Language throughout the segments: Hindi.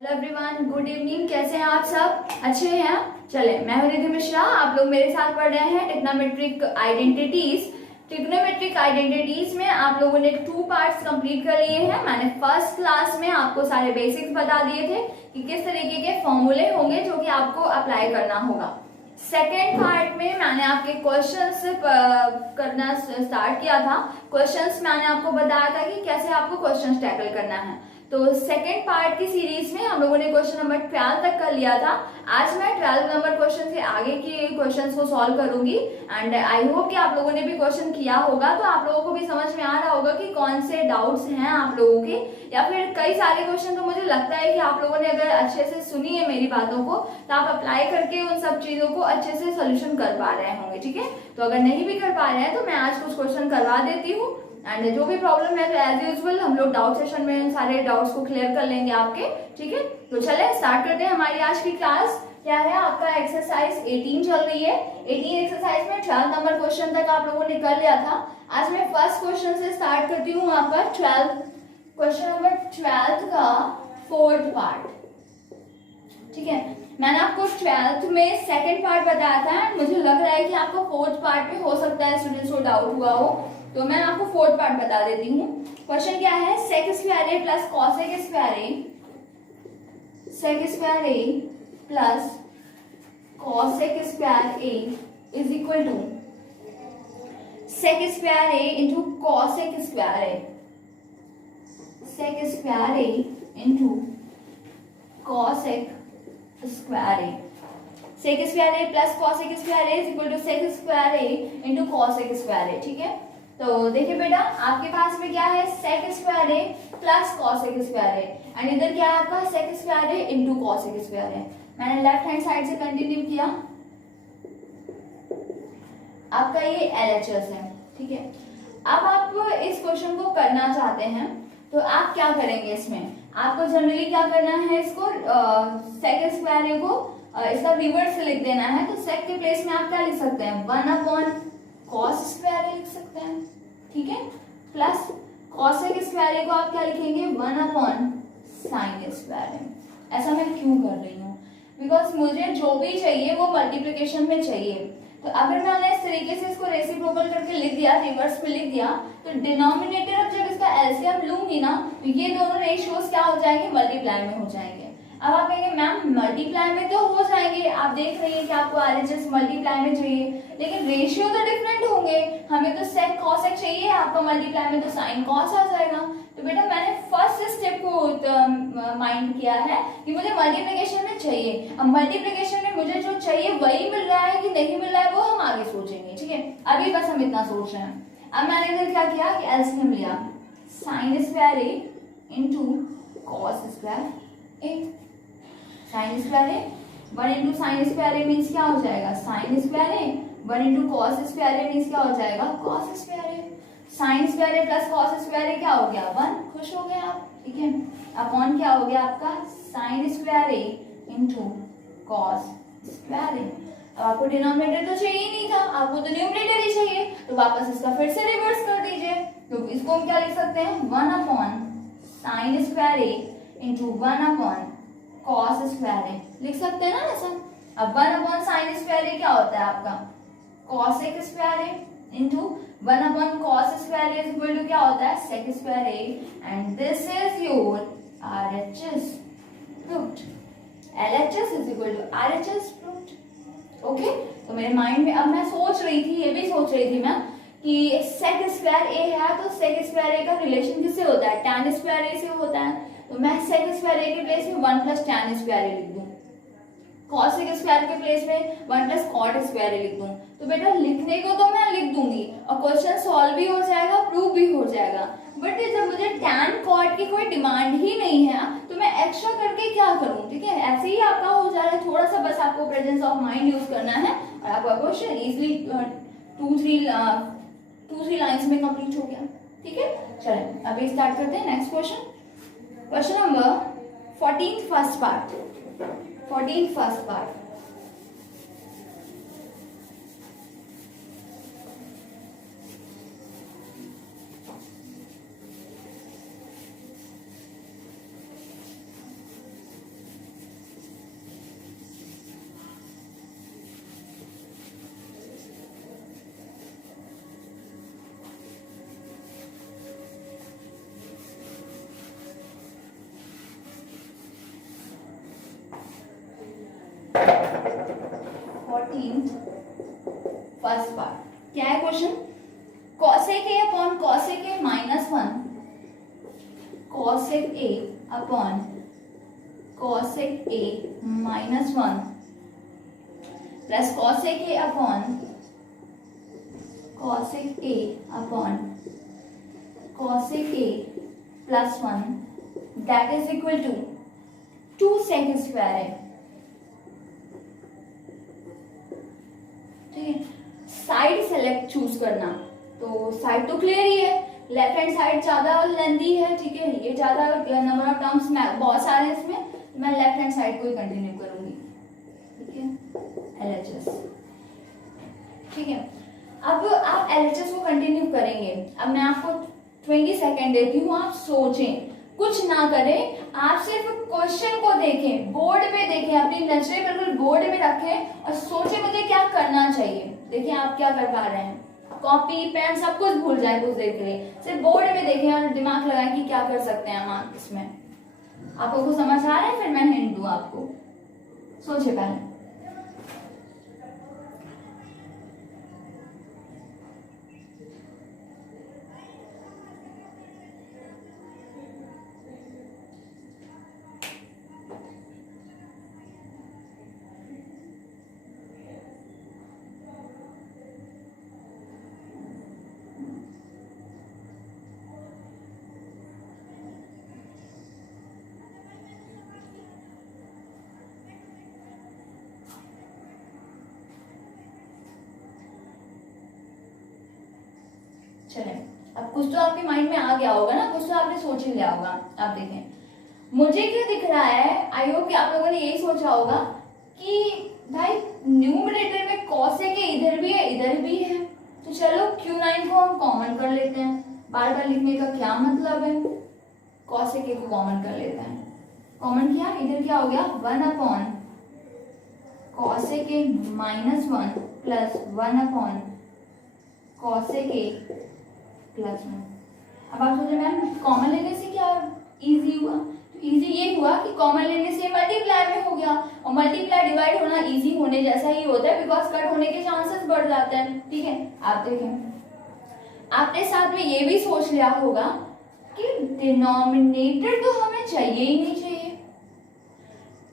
Hello everyone, good evening. कैसे हैं आप सब? अच्छे हैं? चले, मैं हूं रिद्धि मिश्रा। आप लोग मेरे साथ पढ़ रहे हैं ट्रिग्नोमेट्रिक आइडेंटिटीज। ट्रिग्नोमेट्रिक आइडेंटिटीज में आप लोगों ने 2 पार्ट्स कंप्लीट कर लिए हैं। मैंने फर्स्ट क्लास में आपको सारे बेसिक्स बता दिए थे कि किस तरीके के फॉर्मूले होंगे जो कि आपको अप्लाई करना होगा। सेकेंड पार्ट में मैंने आपके क्वेश्चंस करना स्टार्ट किया था। क्वेश्चंस मैंने आपको बताया था कि कैसे आपको क्वेश्चंस टैकल करना है। तो सेकेंड पार्ट की सीरीज में हम लोगों ने क्वेश्चन नंबर 12 तक कर लिया था। आज मैं 12 नंबर क्वेश्चन से आगे के क्वेश्चंस को सॉल्व करूंगी एंड आई होप कि आप लोगों ने भी क्वेश्चन किया होगा, तो आप लोगों को भी समझ में आ रहा होगा कि कौन से डाउट्स हैं आप लोगों के, या फिर कई सारे क्वेश्चन तो मुझे लगता है कि आप लोगों ने अगर अच्छे से सुनी है मेरी बातों को तो आप अप्लाई करके उन सब चीजों को अच्छे से सोल्यूशन कर पा रहे होंगे। ठीक है, तो अगर नहीं भी कर पा रहे हैं तो मैं आज कुछ क्वेश्चन करवा देती हूँ एंड जो भी प्रॉब्लम है तो एज यूजुअल हम लोग डाउट सेशन में सारे डाउट्स को क्लियर कर लेंगे आपके। ठीक है, तो चले स्टार्ट करते हैं हमारी आज की क्लास। क्या है आपका एक्सरसाइज 18 चल रही है। 18 एक्सरसाइज में 12 नंबर क्वेश्चन तक आप लोगों ने कर लिया था। आज मैं फर्स्ट क्वेश्चन से स्टार्ट करती हूँ। वहां पर 12 क्वेश्चन नंबर 12 का 4th पार्ट। ठीक है, मैंने आपको 12th में सेकंड पार्ट बताया था। मुझे लग रहा है कि आपको 4th पार्ट में हो सकता है स्टूडेंट्स को डाउट हुआ हो, तो मैं आपको 4th पार्ट बता देती हूँ। क्वेश्चन क्या है, sec square A plus cosec square A, sec square A plus cosec square A is equal to sec square A into cosec square A, sec square A into cosec square A. Sec square A plus cosec square A is equal to sec square A into cosec square A. ठीक है, तो देखिए बेटा, आपके पास में क्या है, sec square A plus cosec square A and इधर क्या है आपका sec square A into cosec square A. मैंने लेफ्ट हैंड साइड से कंटिन्यू किया। आपका ये एलएचएस है। ठीक है, अब आप इस क्वेश्चन को करना चाहते हैं तो आप क्या करेंगे, इसमें आपको जनरली क्या करना है, इसको सेक स्क्वायर ए को इसका रिवर्स लिख देना है। तो सेक के प्लेस में आप क्या लिख सकते हैं, 1 कॉस स्क्वायर ए लिख सकते हैं। ठीक है, प्लस कॉसेक स्क्वायर ए को आप क्या लिखेंगे, 1 साइन स्क्वायर ए। ऐसा मैं क्यों कर रही हूँ, बिकॉज मुझे जो भी चाहिए वो मल्टीप्लिकेशन में चाहिए। तो अगर मैंने इस तरीके से इसको रेसिप्रोकल करके लिख दिया, रिवर्स में लिख दिया, तो डिनोमिनेटर अब जब इसका एलसीएम लूंगी ना तो ये दोनों रेशियोज क्या हो जाएंगे, मल्टीप्लाई में हो जाएंगे। अब आप कहेंगे मैम मल्टीप्लाई में तो हो जाएंगे, आप देख रही हैं कि आपको आरएचएस मल्टीप्लाई में चाहिए, लेकिन रेशियो तो डिफरेंट होंगे। हमें तो सेक कॉसेक चाहिए, आपका मल्टीप्लाई में तो साइन कॉस आ जाएगा। तो बेटा मैंने फर्स्ट स्टेप को माइंड किया है कि मुझे मल्टीप्लिकेशन में चाहिए। अब मल्टीप्लिकेशन में मुझे जो चाहिए वही मिल रहा है कि नहीं मिल रहा है वो हम आगे सोचेंगे। ठीक है, अभी बस हम इतना सोच रहे हैं। अब मैंने इधर क्या किया कि एलसीएम लिया, sign square A into cos square A. Sine square A 1 into sine square A means क्या हो जाएगा, साइन स्क्वायर ए। 1 इंटू कॉस स्क्वायर ए मीन्स क्या हो जाएगा, cos square A. Sine square A plus cos square ए क्या हो गया, 1। खुश हो गए आप। ठीक है, अपॉन क्या हो गया आपका, sign square A into cos square ए। अब आपको डिनोमिनेटर तो चाहिए ही नहीं था, आपको तो न्यूमरेटर ही चाहिए, तो वापस इसका फिर से रिवर्स कर दीजिए। तो इसको हम क्या लिख सकते हैं, 1 sign square A into 1 cos square ए लिख सकते हैं ना ऐसा। अब 1 साइन स्क्वायर ए क्या होता है आपका, cosec square A into 1 cos square A is equal to क्या होता है, sec square A and this is your RHS proved. LHS is equal to RHS proved. Okay, तो मेरे माइंड में अब मैं सोच रही थी, ये भी सोच रही थी मैं कि सेक स्क्वायर ए है तो सेक स्क्वायर ए का रिलेशन किससे होता है, टैन स्क्वायर ए से होता है। तो मैं सेक स्क्वायर ए के प्लेस में 1 प्लस टैन स्क्वायर ए लिख दूं, कॉसेक स्क्वायर के प्लेस में 1 प्लस कॉट स्क्वायर ए लिख दूं। तो बेटा लिखने को तो मैं लिख दूंगी और क्वेश्चन सॉल्व भी हो जाएगा, प्रूव भी हो जाएगा, बट जब मुझे टैन कॉट की कोई डिमांड ही नहीं है तो मैं एक्स्ट्रा करके क्या करूं। ठीक है, ऐसे ही आपका हो जा रहा है, थोड़ा सा बस आपको प्रेजेंस ऑफ माइंड यूज करना है और आपका क्वेश्चन इजिली 2-3 लाइंस में कंप्लीट हो गया। ठीक है, चलें अभी स्टार्ट करते हैं next question. Question number 14 first part. 14 first part. 14 first part क्या है question, cosec a upon cosec a minus 1, cosec a upon cosec a minus 1 plus cosec a upon cosec a upon cosec a plus 1 that is equal to 2 sec square है। ठीक है, साइड सेलेक्ट चूज करना, तो साइड तो क्लियर ही है, लेफ्ट हैंड साइड ज्यादा लेंथी है, ठीक है, ये ज्यादा नंबर ऑफ टर्म्स बहुत सारे हैं इसमें, मैं लेफ्ट हैंड साइड को ही कंटिन्यू करूंगी, ठीक है, LHS। ठीक है, अब आप LHS को कंटिन्यू करेंगे। अब मैं आपको 20 सेकेंड देती हूँ, आप सोचें, कुछ ना करें, आप सिर्फ क्वेश्चन को देखें, बोर्ड पे देखें, अपनी नजरें बिल्कुल बोर्ड में रखें और सोचें मुझे क्या करना चाहिए। देखिए आप क्या कर पा रहे हैं, कॉपी पेन सब कुछ भूल जाए कुछ देर के लिए, सिर्फ बोर्ड में देखें और दिमाग लगाएं कि क्या कर सकते हैं हम इसमें। आपको कुछ समझ आ रहा है, फिर मैं हिंट दूं आपको, सोचिए पहले। चले, अब कुछ तो आपके माइंड में आ गया होगा ना, कुछ तो आपने सोच ही लिया होगा। आप देखें मुझे क्या दिख रहा है, आई होप कि आप लोगों ने यही सोचा होगा कि भाई न्यूमरेटर में cosec के इधर भी है इधर भी है, तो चलो Q9 को हम कॉमन कर लेते हैं। बार बार लिखने का क्या मतलब है, cosec को कॉमन कर लेते हैं। कॉमन किया, इधर क्या हो गया 1 upon cosec minus 1 plus 1 upon cosec plus 1। अब आप सोचे मैम कॉमन लेने से क्या इजी हुआ, तो इजी ये हुआ कि कॉमन लेने से मल्टीप्लाई में हो गया, और मल्टीप्लाई डिवाइड होना इजी होने जैसा ही होता है, बिकॉज कट होने के चांसेस बढ़ जाते हैं। ठीक है, आप देखें आपने साथ में ये भी सोच लिया होगा कि डिनोमिनेटर तो हमें चाहिए ही नहीं चाहिए,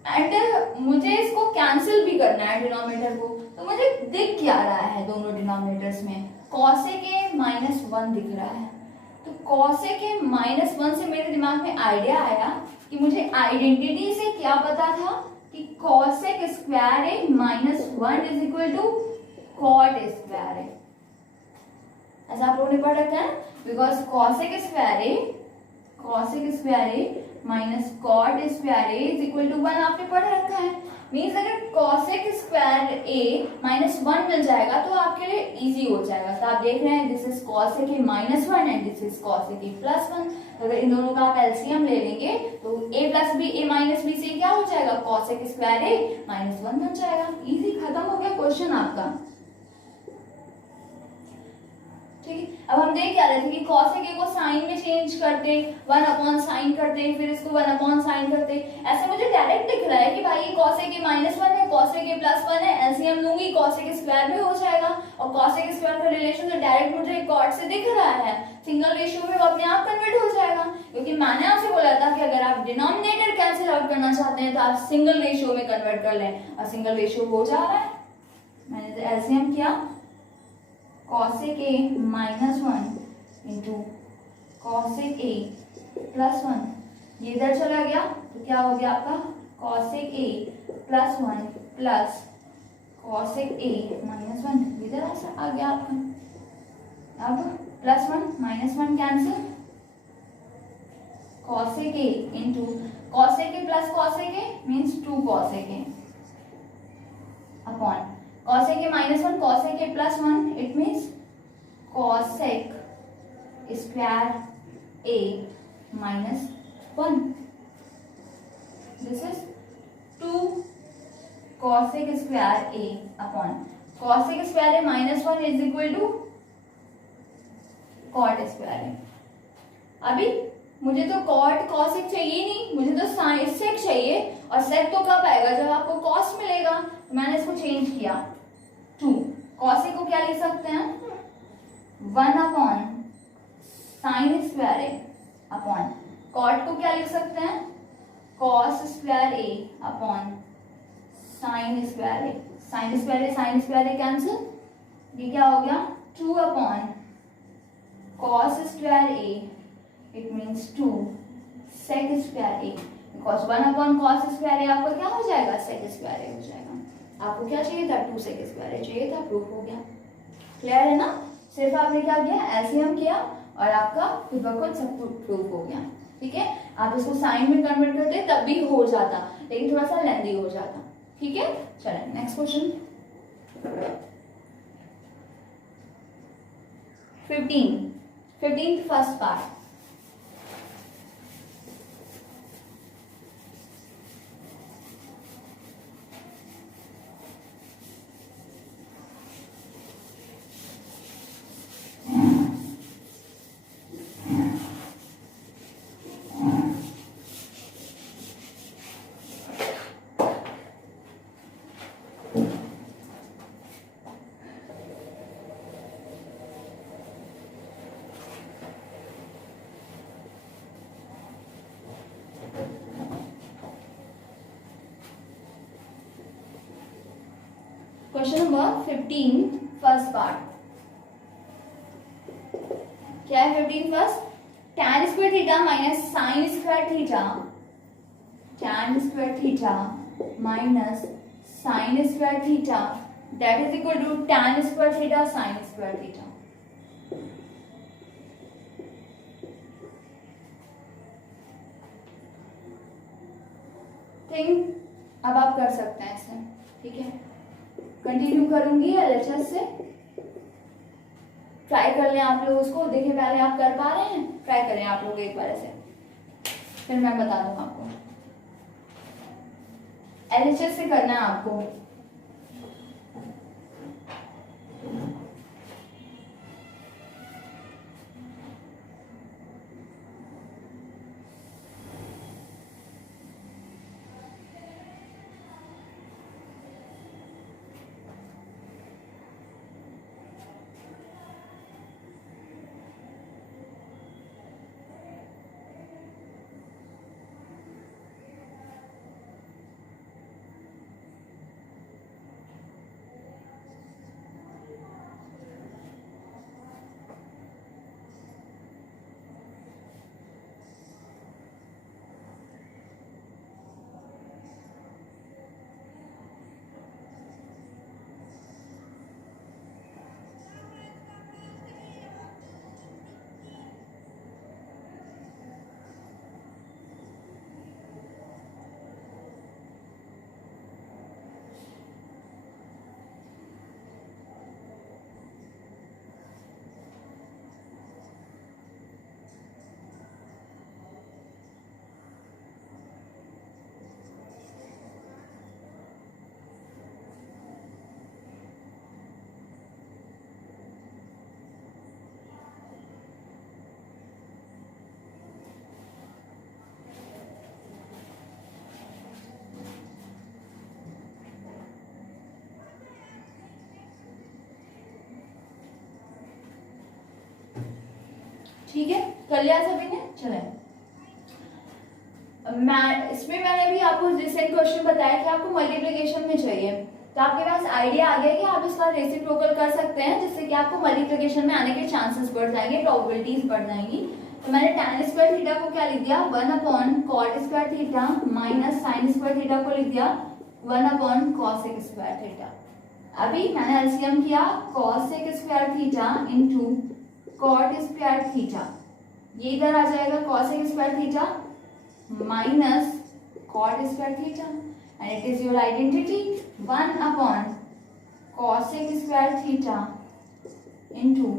एंड मुझे इसको कैंसिल भी करना है डिनोमिनेटर को, तो मुझे दिख क्या रहा है दोनों डिनोमिनेटर्स में, cosec माइनस 1 दिख रहा है। तो cosec माइनस 1 से मेरे दिमाग में आइडिया आया कि मुझे आइडेंटिटी से क्या पता था कि cosec square minus 1 is equal to cot square. ऐसा आप लोगों ने पढ़ रखा है, because cosec square minus cot square is equal to 1 आपने पढ़ रखा है। मीन्स अगर cosec स्क्वायर a माइनस 1 मिल जाएगा तो आपके लिए इजी हो जाएगा। तो आप देख रहे हैं this is cosec minus 1 and this is cosec plus 1। अगर इन दोनों का आप एलसीएम ले लेंगे तो a plus B a minus B से क्या हो जाएगा, cosec स्क्वायर a माइनस 1 बन जाएगा। इजी, खत्म हो गया क्वेश्चन आपका। ठीक है, अब हम देख क्या रहे थे कि cosec को साइन में चेंज करते, 1 अपॉन साइन करते, फिर इसको 1 अपॉन साइन करते। ऐसे मुझे डायरेक्ट दिख रहा है कि भाई ये cosec माइनस 1 है, cosec प्लस 1 है, एलसीएम लूंगी cosec स्क्वायर में हो जाएगा, और cosec स्क्वायर का रिलेशन तो डायरेक्ट मुझे cot से दिख रहा है, सिंगल रेशियो में वो अपने आप कन्वर्ट हो जाएगा। क्योंकि मैंने आपसे बोला था कि अगर आप डिनोमिनेटर कैंसिल आउट करना चाहते हैं तो आप सिंगल रेशियो में कन्वर्ट कर लें, और सिंगल रेशियो हो जा रहा है। मैंने तो एलसीएम किया cosec minus 1 into cosec plus 1, ये इधर चला गया तो क्या हो गया आपका cosec plus 1 plus cosec minus 1, इधर आ गया आपका। अब plus 1 minus 1 cancel, cosec into cosec plus cosec means 2 cosec upon cosec minus 1 cosec plus 1, it means cosec square a minus 1। This is 2 cosec square a upon cosec square a minus 1 is equal to cot square a। अभी मुझे तो cot cosec चाहिए नहीं, मुझे तो sec चाहिए, और sec तो कब आएगा जब आपको cos मिलेगा। तो मैंने इसको चेंज किया, कॉस ए को क्या लिख सकते हैं 1 upon sine square A upon cot को क्या लिख सकते हैं cos square A upon sine square A. Sine square A cancel, ये क्या हो गया 2 upon cos square A, it means 2 sec square A, because 1 upon cos square A आपका क्या हो जाएगा सेक स्क्वायर ए हो जाएगा। आपको क्या चाहिए था 2 सेक स्क्वायर ए चाहिए था, प्रूफ हो गया। क्लियर है ना, सिर्फ आपने क्या किया एलसीएम किया और आपका खुद ब खुद सब प्रूफ हो गया। ठीक है, आप इसको साइन में कन्वर्ट करते तब भी हो जाता, लेकिन थोड़ा सा लेंदी हो जाता। ठीक है, चलें next question 15 first part. Question number 15 first part क्या है 15 first, tan square theta minus sine square theta, tan square theta minus sine square theta that is equal to tan square theta sine square theta. Think अब आप कर सकते हैं इसे। ठीक है, कंटिन्यू करूंगी एलएचएस से, ट्राई कर लें आप लोग उसको, देखिए पहले आप कर पा रहे हैं, ट्राई करें आप लोग एक बार ऐसे, फिर मैं बता दूंगा आपको। एलएचएस से करना है आपको। ठीक है, कर लिया सभी ने। चले इसमें मैंने भी आपको रिसेंट क्वेश्चन बताया कि आपको मल्टीप्लिकेशन में चाहिए, तो आपके पास आइडिया आ गया कि आप इसका रेसिप्रोकल कर सकते हैं, जिससे कि आपको मल्टीप्लिकेशन में आने के चांसेस बढ़ जाएंगे, प्रोबेबिलिटीज बढ़ जाएंगी। तो मैंने tan स्क्वायर थीटा को क्या लिख दिया 1 upon cot square theta minus sine square theta को लिख दिया 1 अपॉन कॉसेक स्क्वायर थीटा। अभी मैंने एलसीएम किया cosec square theta into cot square theta, ये इधर आ जाएगा cosec square theta minus cot square theta, and it is your identity 1 upon cosec square theta into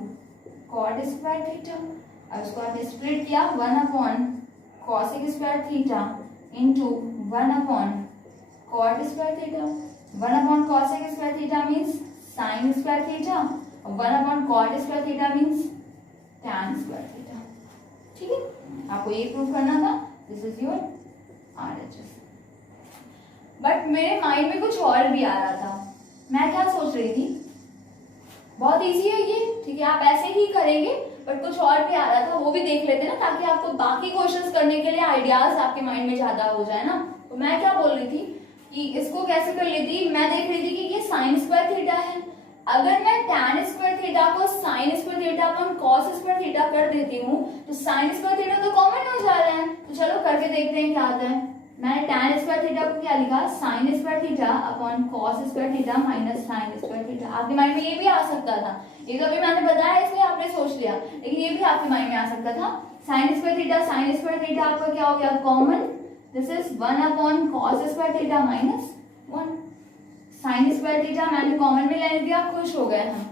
cot square theta. अब इसको आपने स्प्लिट किया 1 upon cosec square theta into 1 upon cot square theta. 1 upon cosec square theta means sine square theta, 1 upon cot square theta means tan square theta. ठीक है, आपको ये प्रूव करना था, this is your RHS। But मेरे माइंड में कुछ और भी आ रहा था। मैं क्या सोच रही थी, बहुत इजी है ये, ठीक है। आप ऐसे ही करेंगे, बट कुछ और भी आ रहा था वो भी देख लेते ना, ताकि आपको बाकी क्वेश्चंस करने के लिए आइडियाज आपके माइंड में ज्यादा हो जाए ना। तो मैं क्या बोल रही थी कि इसको कैसे कर लेती, मैं देख रही थी कि ये साइन स्क्वायर थीटा है, अगर मैं tan स्क्वायर थीटा को sign square theta upon cos square theta कर देती हूँ तो साइन स्क्वायर थीटा तो कॉमन हो जा रहा है। तो चलो करके देखते हैं क्या आता है। मैंने tan स्क्वायर थीटा को क्या लिखा, sign square theta upon cos square theta minus sine square theta. आपके माइंड में ये भी आ सकता था, ये तो अभी मैंने बताया इसलिए आपने सोच लिया, लेकिन ये भी आपके माइंड में आ सकता था। साइन स्क्वायर थीटा आपका क्या हो गया common, this is 1 upon cos square theta minus 1। Sign square theta मैंने कॉमन में ले लिया, खुश हो गए हम।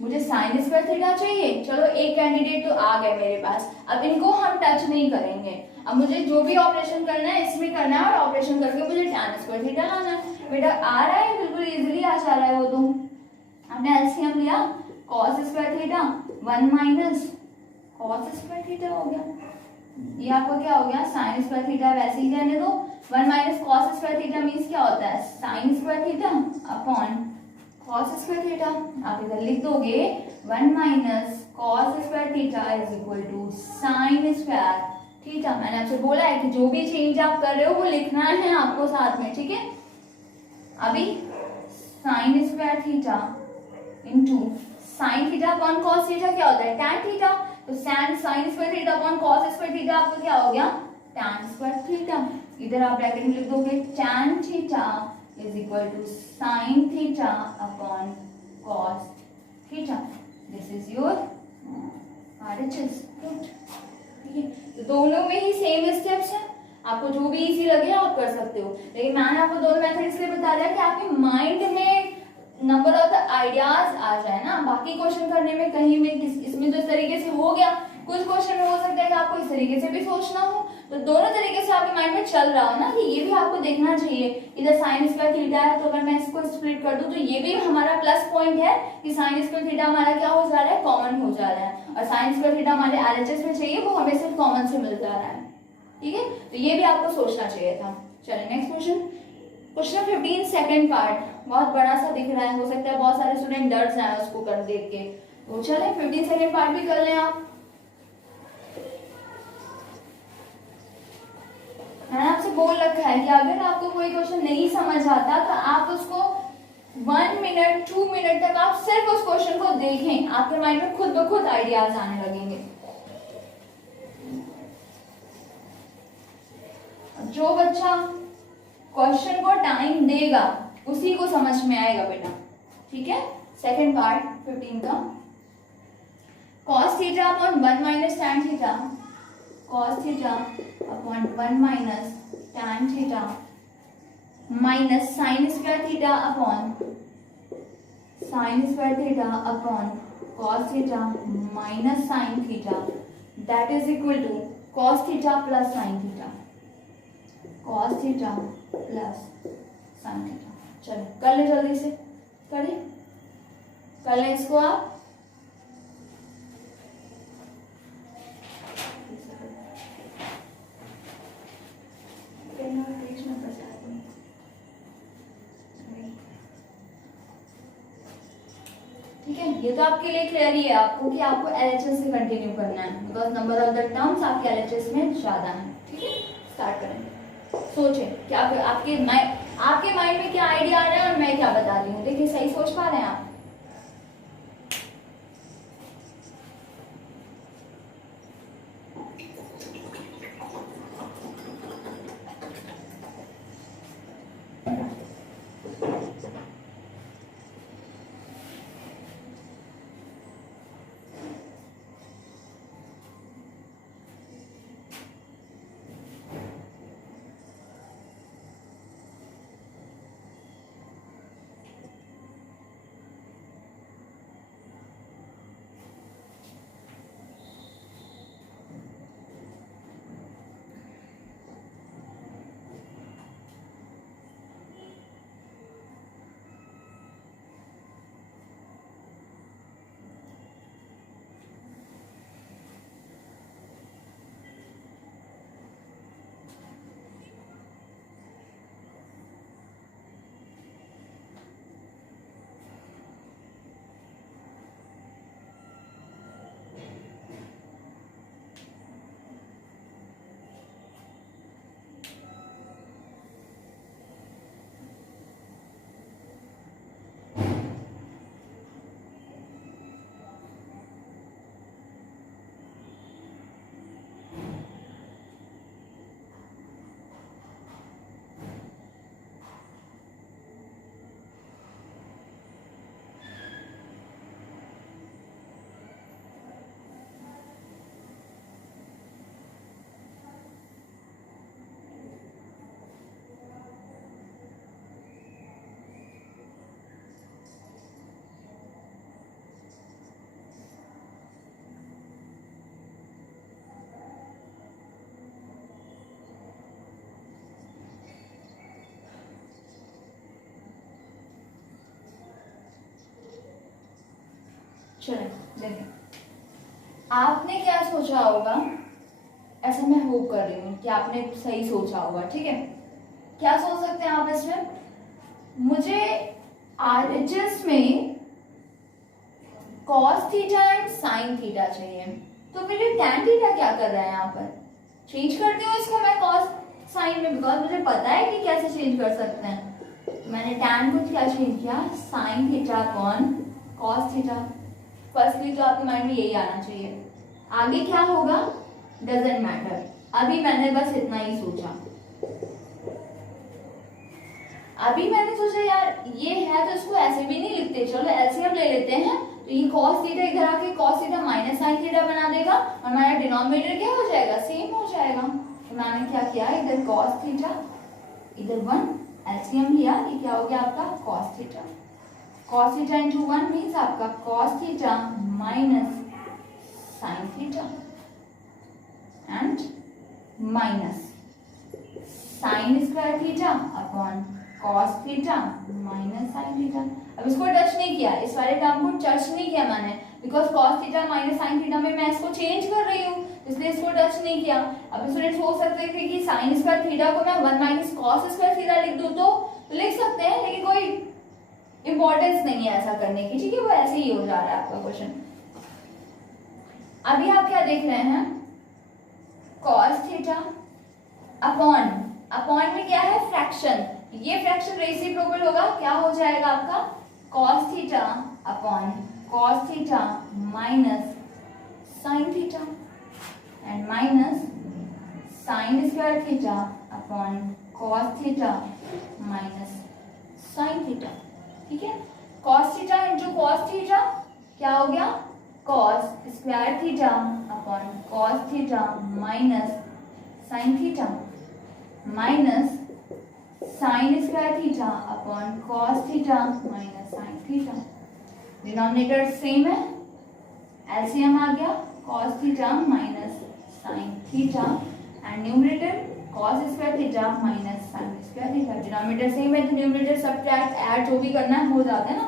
मुझे साइन स्क्वायर थीटा चाहिए, चलो एक कैंडिडेट तो आ गए मेरे पास, अब इनको हम टच नहीं करेंगे। अब मुझे जो भी ऑपरेशन करना है इसमें करना है, और ऑपरेशन करके मुझे tan स्क्वायर थीटा लाना है। बेटा आ रहा है, बिल्कुल इजीली आ जा रहा है वो तो। हमने एलसीएम लिया, cos square theta 1 minus cos square theta हो गया, ये आपका क्या हो गया साइन स्क्वायर थीटा, वैसे ही रहने दो। 1 minus cos square theta means क्या होता है sine square theta upon cos square theta. आप इधर लिख दोगे 1 minus cos square theta is equal to sine square theta. मैंने आपसे बोला है कि जो भी चेंज आप कर रहे हो वो लिखना है आपको साथ में, ठीक है। अभी sine square theta into sine theta upon cos theta क्या होता है tan थीटा, तो sign square theta upon cos square theta आपका क्या हो गया tan स्क्वायर थीटा। इधर आप ब्रैकेट में लिख दोगे tan theta is equal to sine theta upon cos theta. This is your RHS, ठीक है। तो दोनों में ही सेम स्टेप्स हैं, आपको जो भी इजी लगे आप कर सकते हो, लेकिन मैंने आपको दोनों मेथड इसलिए बता दिया कि आपके माइंड में नंबर ऑफ द आइडियाज आ जाए ना। बाकी क्वेश्चन करने में कहीं में इसमें तो इस तरीके से हो गया, कुछ क्वेश्चन में हो सकता है कि आपको इस तरीके से भी सोचना हो, तो दोनों तरीके से आपके माइंड में चल रहा हो ना कि ये भी आपको देखना चाहिए। इधर साइन स्क्वायर थीटा है, तो अगर मैं इसको स्प्लिट कर दूं तो ये भी हमारा प्लस पॉइंट है कि साइन स्क्वायर थीटा हमारा क्या हो जा रहा है कॉमन हो जा रहा है, और साइन स्क्वायर थीटा हमारे RHS में चाहिए वो हमें सिर्फ कॉमन से मिल जा रहा है, ठीक है। तो ये भी आपको सोचना चाहिए था। चलिए next question, question 15 second part, बहुत बड़ा सा दिख रहा है, हो सकता है बहुत सारे स्टूडेंट डर जाए उसको कर देख के, तो चले 15 सेकंड पार्ट भी कर लें आप। मैंने आपसे बोल रखा है कि अगर आपको कोई क्वेश्चन नहीं समझ आता तो आप उसको 1 मिनट 2 मिनट तक आप सिर्फ उस क्वेश्चन को देखें, आपके माइंड में खुद ब खुद आइडियाज आने लगेंगे। जो बच्चा क्वेश्चन को टाइम देगा उसी को समझ में आएगा बेटा, ठीक है। सेकंड पार्ट 15 का, cos theta upon 1 minus tan theta, cos theta upon 1 minus tan theta minus sine square theta upon sine square theta upon cos theta minus sine theta, that is equal to cos theta plus sine theta, cos theta plus sine theta. चलो कर ले जल्दी से, करिए कर ले इसको आप। ठीक है, ये तो आपके लिए क्लियर ही है आपको कि आपको LHS से कंटिन्यू करना है, because number of the terms आपके LHS में ज्यादा है, ठीक है। स्टार्ट करें, सोचें क्या आपके माइंड में क्या आइडिया आ रहा है और मैं क्या बता रही हूँ, देखिए सही सोच पा रहे हैं आप। चलिए देखिए, आपने क्या सोचा होगा, ऐसा मैं होप कर रही हूँ कि आपने सही सोचा होगा। ठीक है, क्या सोच सकते हैं आप इसमें? मुझे RHS में cos theta and sin theta चाहिए, तो फिर ये tan थीटा क्या कर रहा है यहाँ पर? चेंज करती हूँ इसको मैं cos sin में, बिकॉज मुझे पता है कि कैसे चेंज कर सकते हैं। मैंने tan को क्या चेंज किया, sin theta upon cos theta. Firstly तो आपके माइंड में यही आना चाहिए, आगे क्या होगा डजेंट मैटर। अभी मैंने बस इतना ही सोचा, अभी मैंने सोचा यार ये है तो इसको ऐसे भी नहीं लिखते, चलो एलसीएम ले लेते हैं। तो ये cos थीटा इधर आके cos theta minus sin theta बना देगा और हमारा डिनोमिनेटर क्या हो जाएगा, सेम हो जाएगा। तो मैंने क्या किया, इधर cos थीटा इधर 1 एलसीएम लिया, ये क्या हो गया आपका cos theta. cos theta into 1 means आपका cos theta minus sin theta and minus sin square theta upon cos theta minus sin theta. अब इसको टच नहीं किया, इस वाले टर्म को टच नहीं किया मैंने, because cos theta minus sin theta में मैं इसको चेंज कर रही हूँ, इसलिए इसको टच नहीं किया। अब स्टूडेंट्स हो सकते थे कि sin स्क्वायर थीटा को मैं 1 माइनस cos स्क्वायर थीटा लिख दूँ, तो लिख सकते हैं, लेकिन कोई इंपॉर्टेंस नहीं है ऐसा करने की। ठीक है, वो ऐसे ही हो जा रहा है आपका क्वेश्चन। अभी आप क्या देख रहे हैं, cos थीटा अपॉन में क्या है, फ्रैक्शन, ये फ्रैक्शन रेसिप्रोकल होगा, क्या हो जाएगा आपका cos theta upon cos theta minus sin theta and minus sin square theta upon cos theta minus sin theta. ठीक है, cos theta into cos theta क्या हो गया, cos square theta upon cos theta minus sin theta minus sin square theta upon cos theta minus sin theta. Denominator same है, एलसीएम आ गया cos theta minus sin theta and numerator cos square theta minus sin square theta. Denominator same है तो न्यूमरेटर सब्ट्रैक्ट ऐड जो भी करना है हो जाता है ना।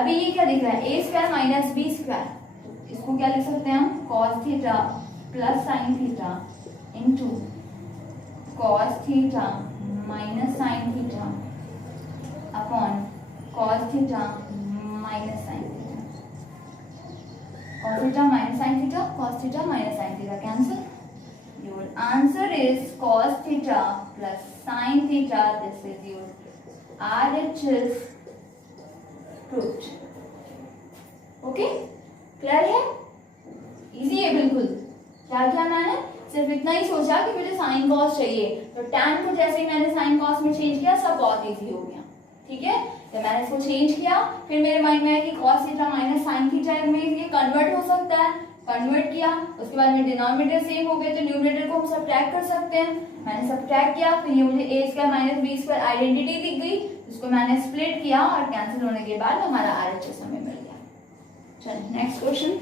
अभी ये क्या दिख रहा है, a square minus b square, तो इसको क्या लिख सकते हैं हम, cos theta plus sin theta into cos theta minus sin theta upon cos theta minus sin theta. cos theta minus sin theta, cos theta minus sin theta cancel. Your answer is cos theta plus sin theta. This is your RHS proved. Okay? Clear है, इजी है बिल्कुल। क्या क्या मैंने सिर्फ इतना ही सोचा कि मुझे साइन कॉस चाहिए, तो tan को जैसे ही मैंने साइन कॉस में चेंज किया सब बहुत इजी हो गया। ठीक है, जब मैंने इसको चेंज किया फिर मेरे माइंड में आया कि cos theta minus sin theta में ये कन्वर्ट हो सकता है, कन्वर्ट किया, उसके बाद में डिनोमिनेटर सेम हो गए तो न्यूमरेटर को हम सब्ट्रैक्ट कर सकते हैं। मैंने सब्ट्रैक्ट किया, फिर ये मुझे a square minus b square identity दिख गई, उसको मैंने स्प्लिट किया और कैंसिल होने के बाद हमारा RHS हमें मिल गया। चलिए next question,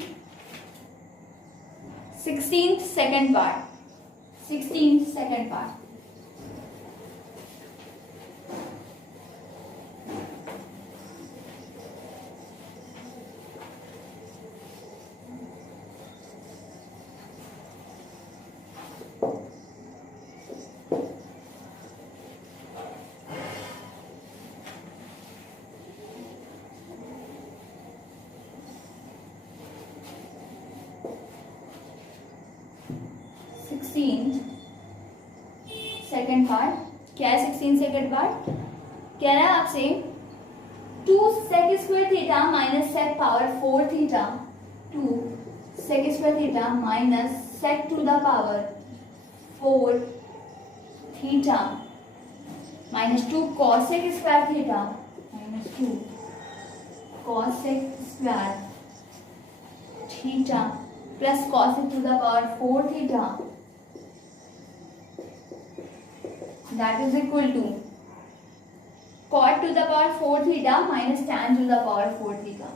16th second part, 16th second part. Second part क्या है, 16 सेकंड पार्ट कह रहा है आपसे 2 sec square theta minus sec power 4 theta 2 sec square theta minus sec to the power 4 theta minus 2 cosec square theta minus 2 cosec square theta plus cosec to the power 4 theta that is equal to cot to the power 4 theta minus tan to the power 4 theta.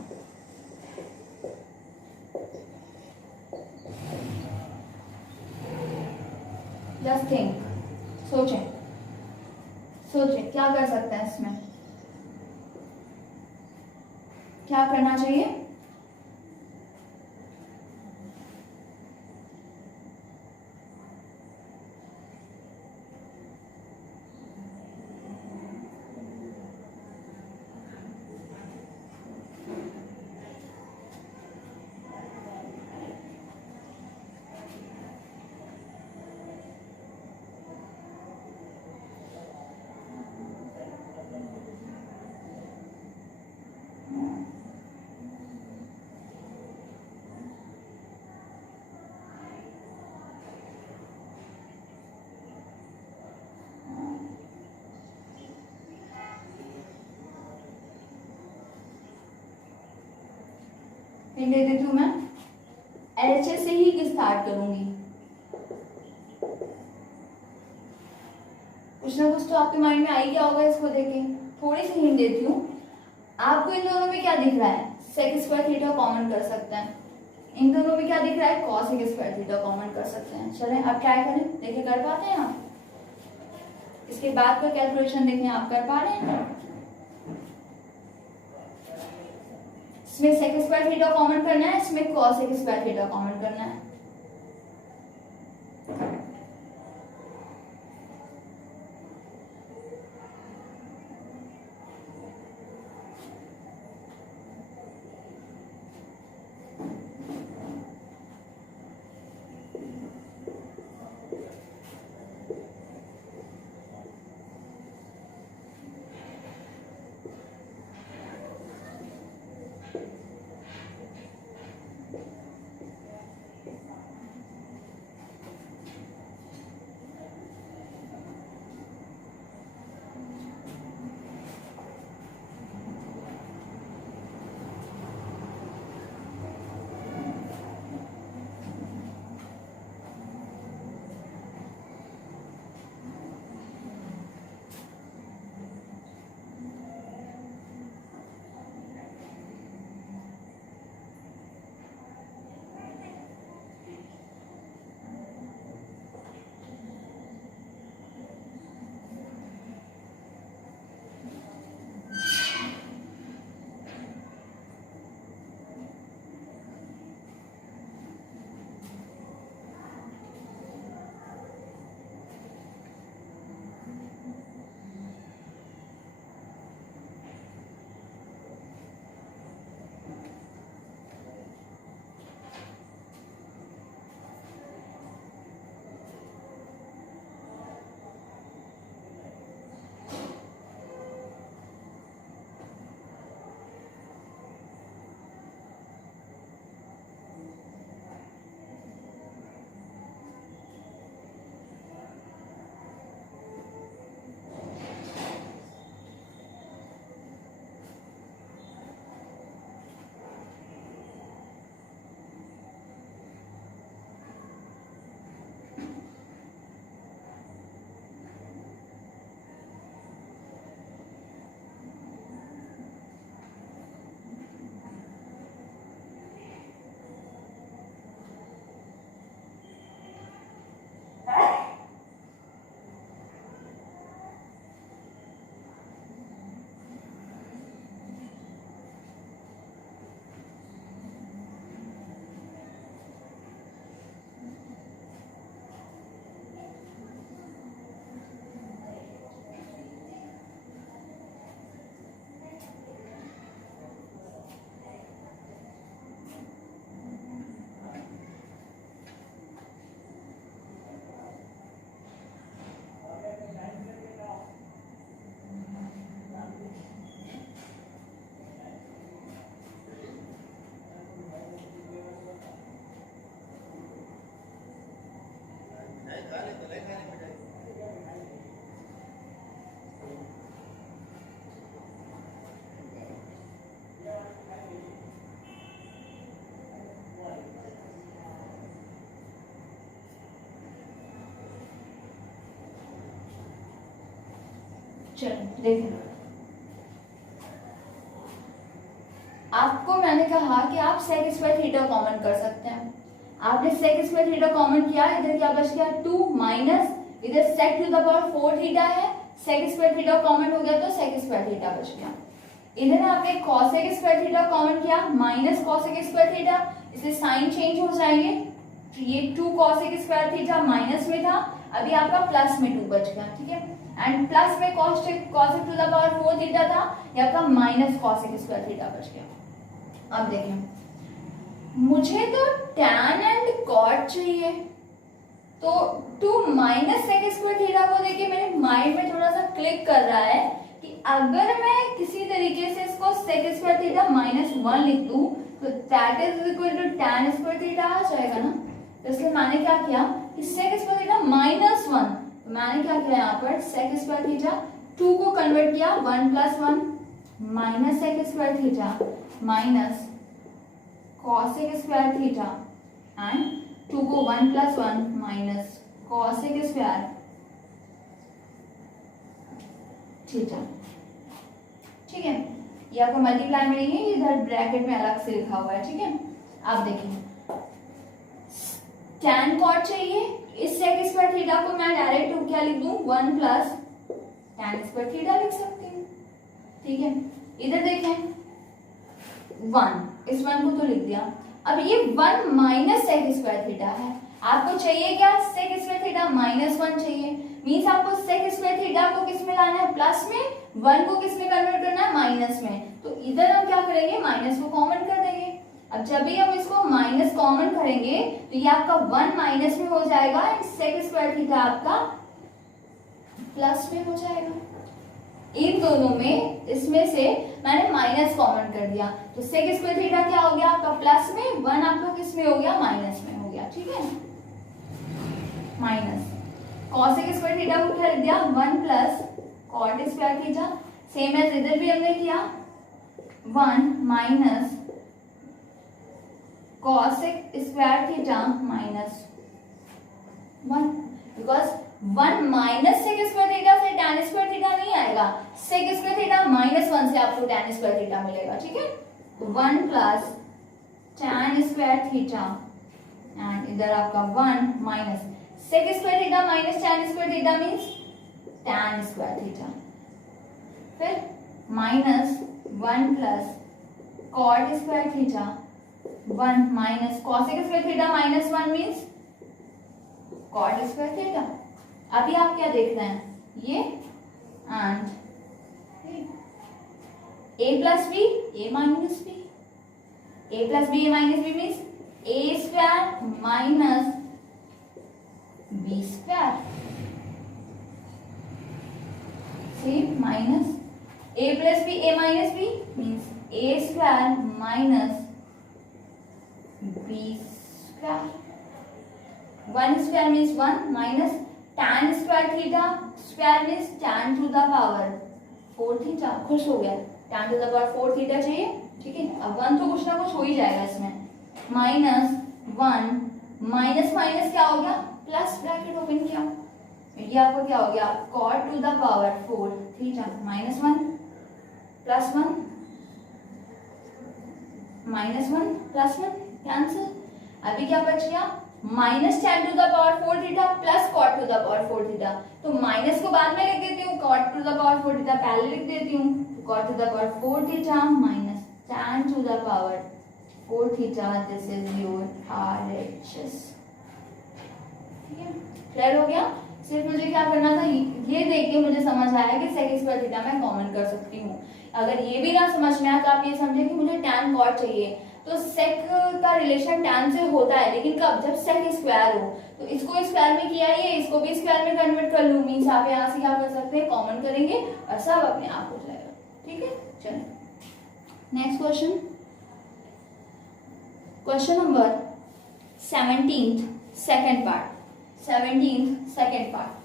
Just think, सोचें क्या कर सकते हैं इसमें, क्या करना चाहिए। हिंट दे देती हूँ मैं, LHS से ही स्टार्ट करूंगी। कुछ ना कुछ तो आपके माइंड में आ ही गया होगा इसको देखे। थोड़ी सी हिंट देती हूँ, आपको इन दोनों में क्या दिख रहा है, सेक स्क्वायर थीटा कॉमन कर सकते हैं। इन दोनों में क्या दिख रहा है, कॉस स्क्वायर थीटा कॉमन कर सकते हैं। चलें अब ट्राई करें, देखिए कर पाते हैं आप। इसके बाद का कैलकुलेशन देखें आप कर पा रहे हैं। इसमें सेक स्क्वायर थीटा कॉमन करना है, इसमें कॉस स्क्वायर थीटा कॉमन करना है। चलो देखिए, आपको मैंने कहा कि आप सेक स्क्वायर थीटा कॉमन कर सकते हैं। आपने सेक स्क्वायर थीटा कॉमन किया, इधर क्या बच गया 2 माइनस इधर सेक टू द पावर 4 थीटा है, सेक स्क्वायर थीटा कॉमन हो गया तो सेक स्क्वायर थीटा बच गया। इधर आपने कॉसेक स्क्वायर थीटा कॉमन किया माइनस कॉसेक स्क्वायर थीटा, इसलिए साइन चेंज हो जाएंगे। ये 2 कॉसेक स्क्वायर थीटा माइनस में था, अभी आपका प्लस में 2 बच गया, ठीक है। एंड प्लस में cosec to the power 4 theta था, ये आपका माइनस कॉसेक स्क्वायर थीटा बच गया। अब देखें, मुझे तो tan एंड cot चाहिए, तो 2 माइनस सेक स्क्वायर थीटा को देखिए मेरे माइंड में थोड़ा सा क्लिक कर रहा है कि अगर मैं किसी तरीके से इसको सेक स्क्वायर थीटा -1 लिख दूं तो that is equal to tan square theta आ जाएगा ना। तो इसलिए मैंने क्या किया कि सेक स्क्वायर थीटा -1, तो मैंने क्या किया यहाँ पर सेक स्क्वायर थीटा 2 को कन्वर्ट किया 1 + 1 minus sec square theta minus cosec square theta and 2 को 1 plus 1 minus cosec square theta. ठीक है, ये आपको मल्टीप्लाई में नहीं है, इधर ब्रैकेट में अलग से लिखा हुआ है। ठीक है, आप देखिए tan cot चाहिए, इस sec स्क्वायर थीटा को मैं डायरेक्ट क्या लिख दूं 1 प्लस tan स्क्वायर थीटा लिख सकती हूँ। ठीक है, इधर देखें 1, इस 1 को तो लिख दिया। अब ये 1 माइनस sec स्क्वायर थीटा है, आपको चाहिए क्या sec स्क्वायर थीटा -1 चाहिए, मींस आपको sec स्क्वायर थीटा को किस में लाना है प्लस में, 1 को किस में कन्वर्ट करना है माइनस में। तो इधर हम क्या करेंगे माइनस को कॉमन कर देंगे। अब जब भी हम इसको माइनस कॉमन करेंगे तो ये आपका 1 माइनस में हो जाएगा एंड sec स्क्वायर थीटा आपका प्लस में हो जाएगा। इन दोनों में इसमें से मैंने माइनस कॉमन कर दिया, तो sec स्क्वायर थीटा क्या हो गया आपका प्लस में, 1 आपको किस में हो गया माइनस में हो गया। ठीक है, माइनस cosec स्क्वायर थीटा को क्या लिख दिया 1 plus cot square theta, same as इधर भी हमने किया 1 minus cosec square theta minus 1, because 1 minus sec square theta से tan स्क्वायर थीटा नहीं आएगा, sec स्क्वायर थीटा -1 से आपको tan स्क्वायर थीटा मिलेगा। ठीक है, तो 1 plus tan square theta and इधर आपका 1 minus sec square theta minus tan square theta means tan square theta, फिर minus 1 plus cot square theta 1 minus cosec square theta -1 means cot square theta. अभी आप क्या देख रहे हैं ये and a plus B a minus B, a plus B a minus B means a square minus B square, same minus a plus B a minus B means a square minus B square, 1 square means 1 minus tan square theta square means tan to the power 4 theta. खुश हो गया, tan to the power 4 theta चाहिए। ठीक है, अब 1 तो कुछ ना कुछ हो ही जाएगा इसमें, माइनस 1 माइनस माइनस क्या हो गया प्लस, ब्रैकेट ओपन किया, ये आपको क्या हो गया cot to the power 4 theta -1 plus 1 -1 plus 1 cancel. अभी क्या बच गया minus tan to the power 4 theta plus cot to the power 4 theta, तो माइनस को बाद में लिख देती हूँ, cot to the power 4 theta पहले लिख देती हूँ, cot to the power 4 theta minus tan to the power 4 theta, this is your RHS। ठीक है, क्लियर हो गया। सिर्फ मुझे क्या करना था, ये देख के मुझे समझ आया कि sec स्क्वायर थीटा मैं कॉमन कर सकती हूँ। अगर ये भी ना समझ में आया तो आप ये समझे कि मुझे tan cot चाहिए, तो sec का रिलेशन tan से होता है, लेकिन कब, जब sec स्क्वायर हो। तो इसको स्क्वायर में किया, ये इसको भी स्क्वायर में कन्वर्ट कर लूँ, मीन्स आप यहाँ से क्या कर सकते हैं कॉमन करेंगे और सब अपने आप हो जाएगा। ठीक है, चलिए next question, question number 17th second part, 17th second part.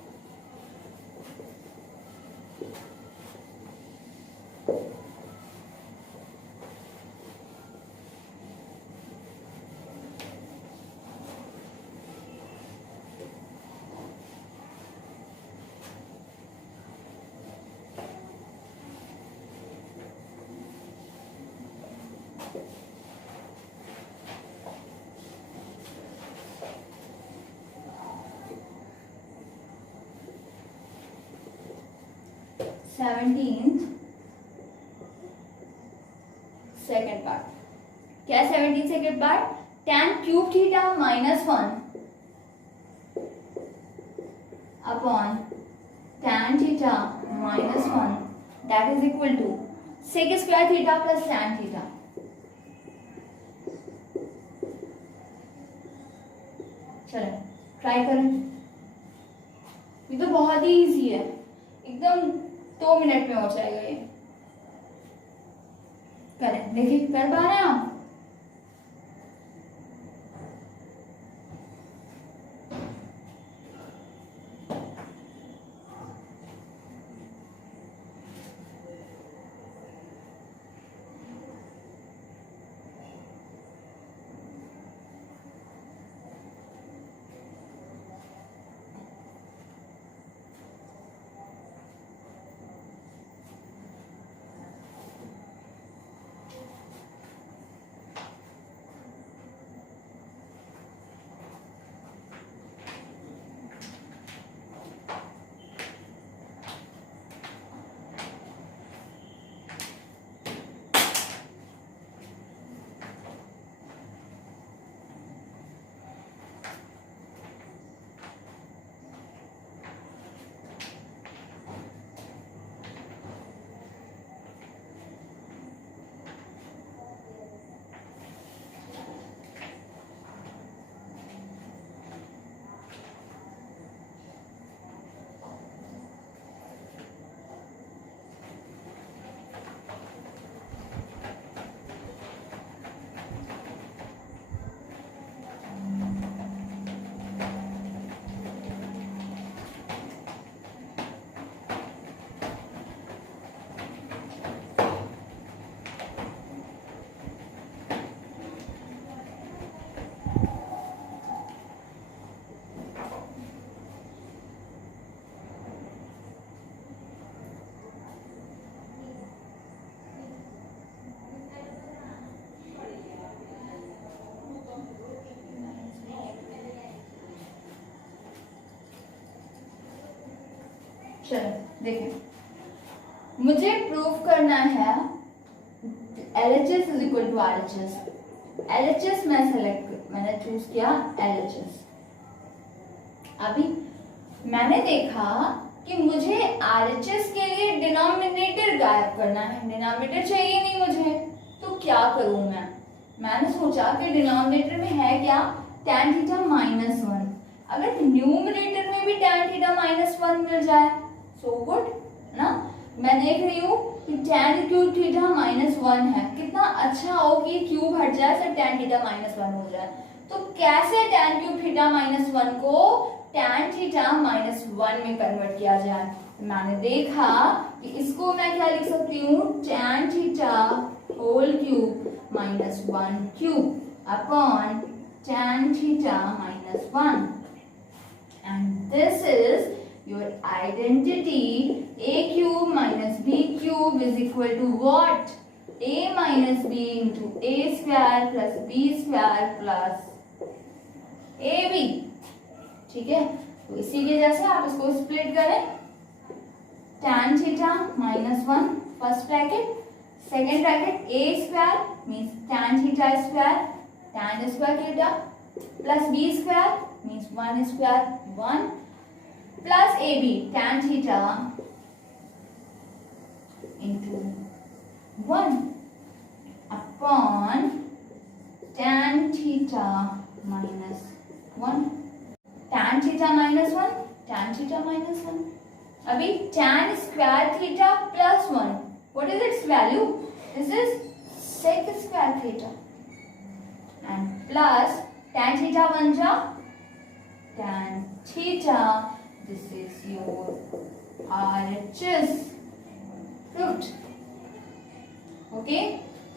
Seventeenth second part, क्या है 17th second part, tan cube theta -1 upon tan theta -1 that is equal to sec square theta plus tan theta. चलो ट्राई करें, ये तो बहुत ही इजी है, एकदम 2 मिनट में हो जाएगा ये। करें, देखिए कर पा रहे हैं आप। चलो देखें, मुझे प्रूव करना है LHS is equal to RHS। LHS मैंने चूज किया LHS। अभी मैंने देखा कि मुझे RHS के लिए डिनोमिनेटर गायब करना है, डिनोमिनेटर चाहिए नहीं मुझे, तो क्या करूं मैंने सोचा कि डिनोमिनेटर में है क्या, tan थीटा -1। अगर न्यूमरेटर में भी tan थीटा -1 मिल जाए सो गुड ना। मैं देख रही हूँ कि tan क्यूब थीटा -1 है, कितना अच्छा हो कि क्यूब हट जाए सिर्फ tan थीटा -1 हो जाए। तो कैसे tan क्यूब थीटा -1 को tan थीटा -1 में कन्वर्ट किया जाए। मैंने देखा कि इसको मैं क्या लिख सकती हूँ, tan theta whole cube -1 cube upon tan theta -1, and this is your identity. A cube minus B cube is equal to what? A minus B into A square plus B square plus AB। ठीक है, तो इसी के जैसे आप इसको स्प्लिट करें, tan theta -1 first bracket, second bracket A square means tan theta square, tan square theta plus B square means 1 square 1 plus AB tan theta into 1 upon tan theta -1, tan theta -1, tan theta -1। अभी tan square theta plus 1, what is its value? This is sec square theta and plus tan theta बन जा tan theta, this is your RHS proved। Okay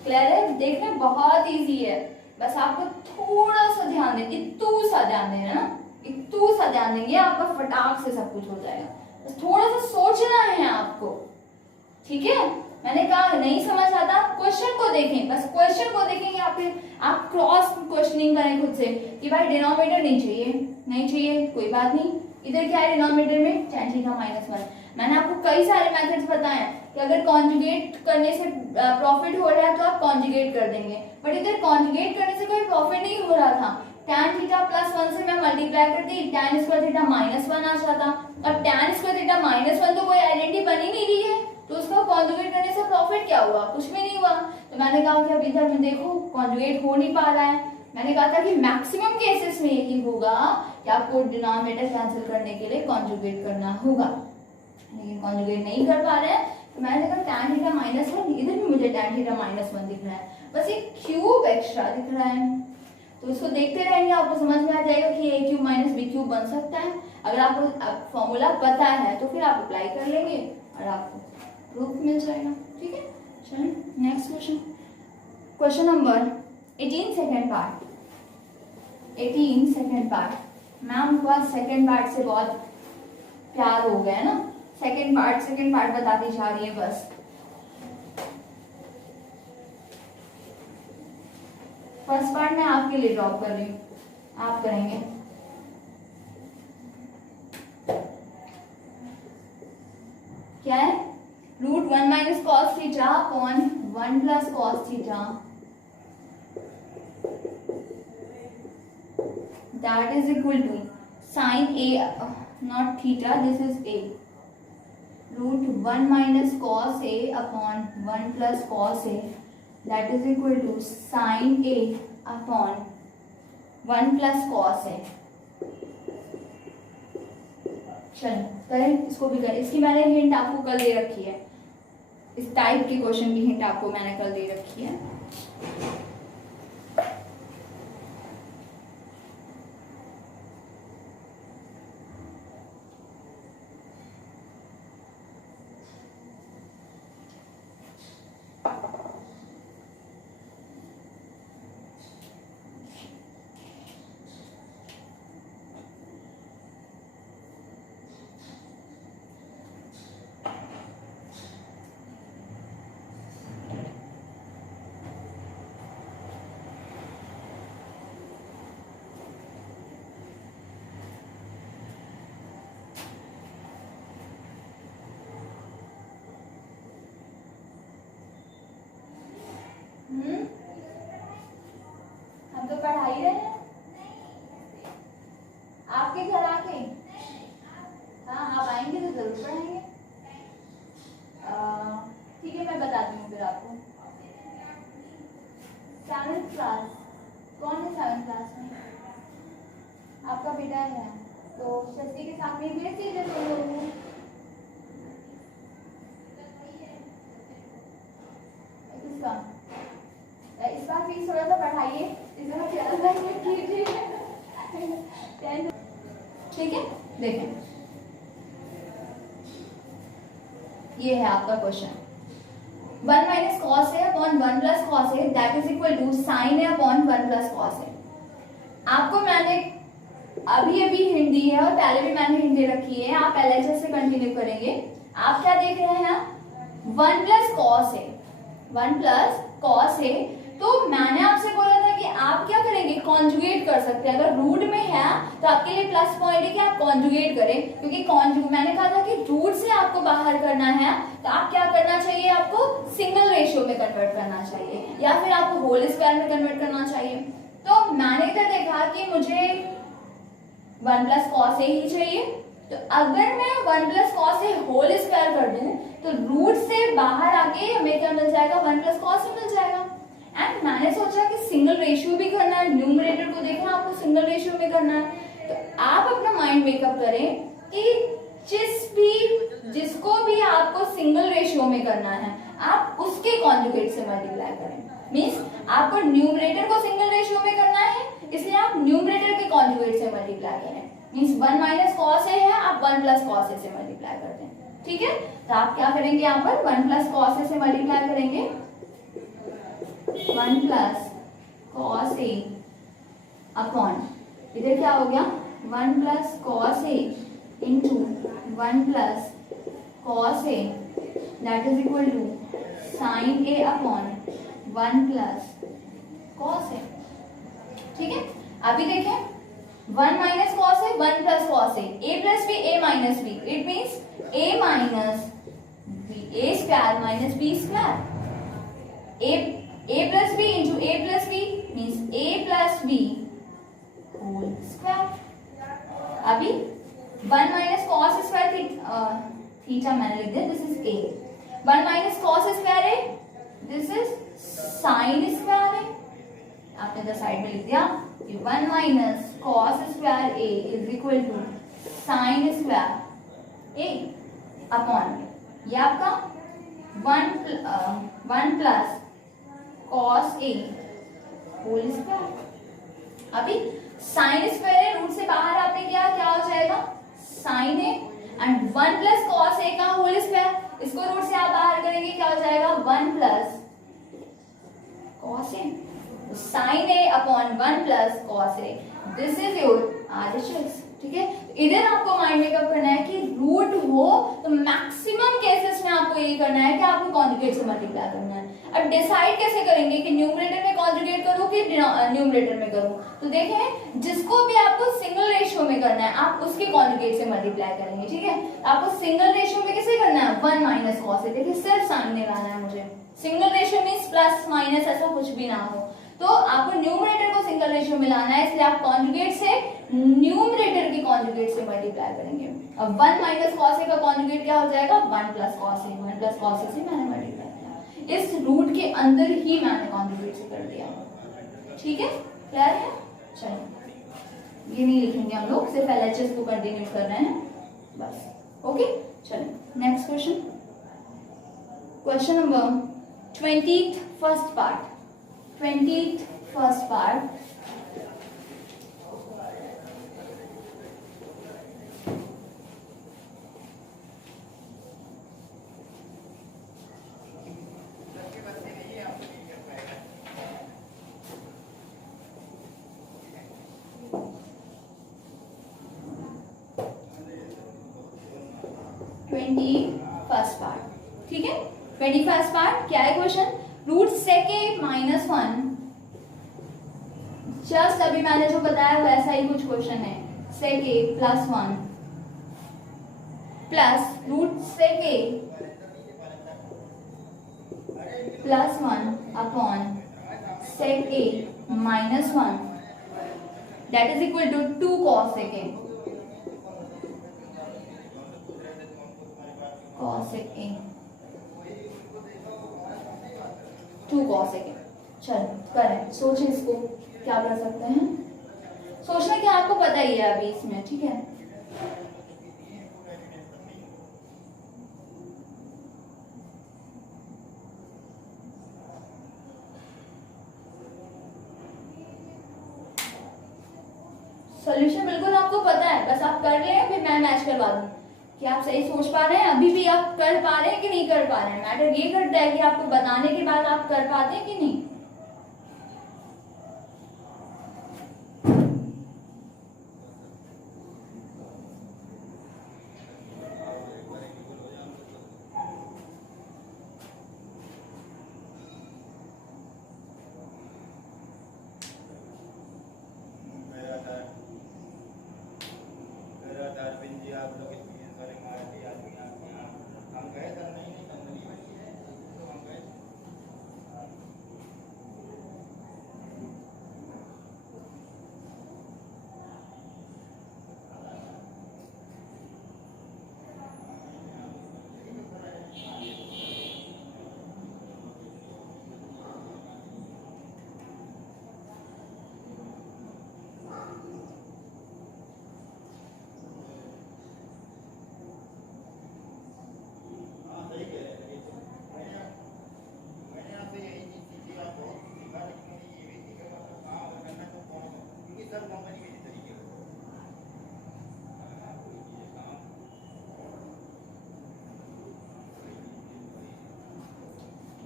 clear है, देखने बहुत इजी है, बस आपको थोड़ा सा ध्यान दें, इतू सा ध्यान देना ना, इतू सा ध्यान देंगे आपका फटाक से सब कुछ हो जाएगा, बस थोड़ा सा सोचना है आपको। ठीक है, मैंने कहा नहीं समझ आता क्वेश्चन को देखें, बस क्वेश्चन को देखेंगे आप क्रॉस क्वेश्चनिंग करें खुद से कि भाई डिनोमिनेटर नहीं चाहिए कोई बात नहीं, इधर क्या है डिनोमिनेटर में tan थीटा -1। मैंने आपको कई सारे मेथड्स बताए हैं कि अगर कॉन्जुगेट करने से प्रॉफिट हो रहा है तो आप कॉन्जुगेट कर देंगे, बट इधर कॉन्जुगेट करने से कोई प्रॉफिट नहीं हो रहा था। tan थीटा +1 से मैं मल्टीप्लाई करती, tan स्क्वायर थीटा -1 आ जाता, अब tan स्क्वायर थीटा -1 तो कोई आइडेंटिटी बन ही नहीं रही है, तो उसको कॉन्जुगेट करने से प्रॉफिट क्या हुआ, कुछ भी नहीं हुआ। तो मैंने कहा कि अब इधर में देखो कॉन्जुगेट हो नहीं पा रहा है, मैंने कहा था कि मैक्सिमम केसेस में यही होगा कि आपको डिनोमिनेटर कैंसिल करने के लिए कॉन्जुगेट करना होगा, लेकिन कॉन्जुगेट नहीं कर पा रहे हैं, तो मैंने कहा tan थीटा -1, इधर भी मुझे tan थीटा -1 दिख रहा है, बस एक क्यूब एक्स्ट्रा दिख रहा है, तो इसको देखते रहेंगे आपको समझ में आ जाएगा कि a cube minus b cube बन सकता है। अगर आपको फॉर्मूला पता है तो फिर आप अप्लाई कर लेंगे और आपको प्रूफ मिल जाएगा। ठीक है, चलिए next question, question number 18 second part. 18 second part, ma'am को सेकेंड पार्ट से बहुत प्यार हो गया ना, सेकेंड पार्ट बताती जा रही है बस। फर्स्ट पार्ट मैं आपके लिए ड्रॉप कर रही हूँ, आप करेंगे। क्या है, √1 - cos theta upon 1 + cos theta, that is equal to sin A, not theta, this is A, √1 - cos A upon 1 + cos A, that is equal to sin A upon 1 + cos A। चलो करें, इसको भी करें, इसकी मैंने हिंट आपको कल दे रखी है, इस टाइप के क्वेश्चन की हिंट आपको मैंने कल दे रखी है। जरूर पढ़ाएंगे। ठीक है, मैं बताती हूँ फिर आपको। 7th क्लास, कौन है 7th क्लास में? आपका बेटा है, तो शशि के साथ में भेज दीजिए तुम लोगों को। किसका? इस बार फीस थोड़ा सा बढ़ाइए, इस बार ज़्यादा कीजिए। ठीक है, देखें ये है आपका क्वेश्चन। 1 माइनस कॉस है अपॉन 1 प्लस कॉस है that is equal to sine है अपॉन 1 प्लस कॉस है। आपको मैंने अभी हिंट दी है और पहले भी मैंने हिंट दे रखी है, आप एलएचएस से कंटिन्यू करेंगे। आप क्या देख रहे हैं? 1 प्लस कॉस है, 1 प्लस कॉस है, तो मैंने आपसे बोला था कि आप क्या करेंगे, कॉन्जुगेट कर सकते हैं। अगर रूट में है तो आपके लिए प्लस पॉइंट है कि आप कॉन्जुगेट करें, क्योंकि मैंने कहा था कि रूट से आपको बाहर करना है तो आप क्या करना चाहिए, आपको सिंगल रेशियो में कन्वर्ट करना चाहिए या फिर आपको होल स्क्वायर में कन्वर्ट करना चाहिए। तो मैंने इधर देखा कि मुझे 1 प्लस कॉस ए ही चाहिए, तो अगर मैं 1 प्लस कॉस ए होल स्क्वायर कर दूं तो रूट से बाहर आके हमें क्या मिल जाएगा, 1 प्लस कॉस ए मिल जाएगा। एंड मैंने सोचा कि सिंगल रेशियो भी करना है, न्यूमरेटर को देखना आपको सिंगल रेशियो में करना है, तो आप अपना माइंड मेकअप करें कि जिसको भी आपको सिंगल रेशियो में करना है आप उसके कॉन्जुगेट से मल्टीप्लाई करें। मींस आपको न्यूमरेटर को सिंगल रेशियो में करना है, इसलिए आप न्यूमरेटर के कॉन्जुगेट से मल्टीप्लाई करें। मींस 1 माइनस कॉस ए है, आप 1 प्लस कॉस ए से मल्टीप्लाई करते हैं। ठीक है, तो आप क्या करेंगे, यहाँ पर 1 प्लस कॉस ए से मल्टीप्लाई करेंगे। 1 प्लस कॉस ए अपॉन, इधर क्या हो गया, 1 plus cos A into 1 plus cos A that is equal to sine A upon 1 plus cos A. ठीक है, अभी देखें 1 minus cos A 1 plus cos A plus B A minus B, it means A minus B, A square minus B square, a plus b into a plus b means a plus b whole square। अभी 1 minus cos square थीटा मैंने लिख दिया, this is a। 1 minus cos square है, दिस इज sin square है, आपने इधर साइड में लिख दिया कि 1 minus cos square a is equal to sin square a upon ये आपका 1 plus cos a whole square. अभी साइन स्क्वायर है, रूट से बाहर आपने किया, क्या हो जाएगा, sine A and 1 plus cos A का होल स्क्वायर, इसको रूट से आप बाहर करेंगे, क्या हो जाएगा, 1 plus cos A, sine A upon 1 plus cos A, this is your RHS. ठीक है, इधर आपको माइंड मेकअप करना है कि रूट हो तो मैक्सिमम केसेस में आपको ये करना है कि आपको कॉन्जुगेट से मल्टीप्लाई करना है। अब डिसाइड कैसे करेंगे कि न्यूमरेटर में कॉन्जुगेट करूं कि न्यूमरेटर में करूं, तो देखें जिसको भी आपको सिंगल रेशियो में करना है आप उसके कॉन्जुगेट से मल्टीप्लाई करेंगे। ठीक है, आपको सिंगल रेशियो में कैसे करना है, 1 माइनस कॉस ए, देखिए सिर्फ सामने लाना है मुझे, single ratio means plus minus ऐसा कुछ भी ना हो, तो आपको न्यूमरेटर को सिंगल रेशियो में लाना है, इसलिए आप कॉन्जुगेट से न्यूमरेटर की कॉन्जुगेट से मल्टीप्लाई करेंगे। अब 1 माइनस कॉस ए का कॉन्जुगेट क्या हो जाएगा, 1 plus cos A, 1 plus cos ए से मैंने मल्टीप्लाई किया, इस रूट के अंदर ही मैंने कॉन्जुगेट से कर दिया। ठीक है, क्लियर है? चलिए ये नहीं लिखेंगे हम लोग, सिर्फ एलएचएस को कंटिन्यू कर रहे हैं बस। ओके, चलिए next question, question number 20th first part, 20th first part. First part, ठीक है, 21st पार्ट क्या है question, root sec A minus 1, just अभी मैंने जो बताया वैसा ही कुछ क्वेश्चन है, sec A plus 1 plus root sec A plus 1 upon sec A minus 1 that is equal to 2 cos sec A. cosec a, 2 cosec a। चलो करें, सोचें इसको क्या कर सकते हैं। सोचना क्या आपको पता ही है अभी इसमें, ठीक है। सॉल्यूशन बिल्कुल आपको पता है, बस आप कर रहे हैं, फिर मैं मैच करवा दूं कि आप सही सोच पा रहे हैं, अभी भी आप कर पा रहे हैं कि नहीं कर पा रहे हैं। मैटर ये करता है कि आपको बताने के बाद आप कर पाते हैं कि नहीं।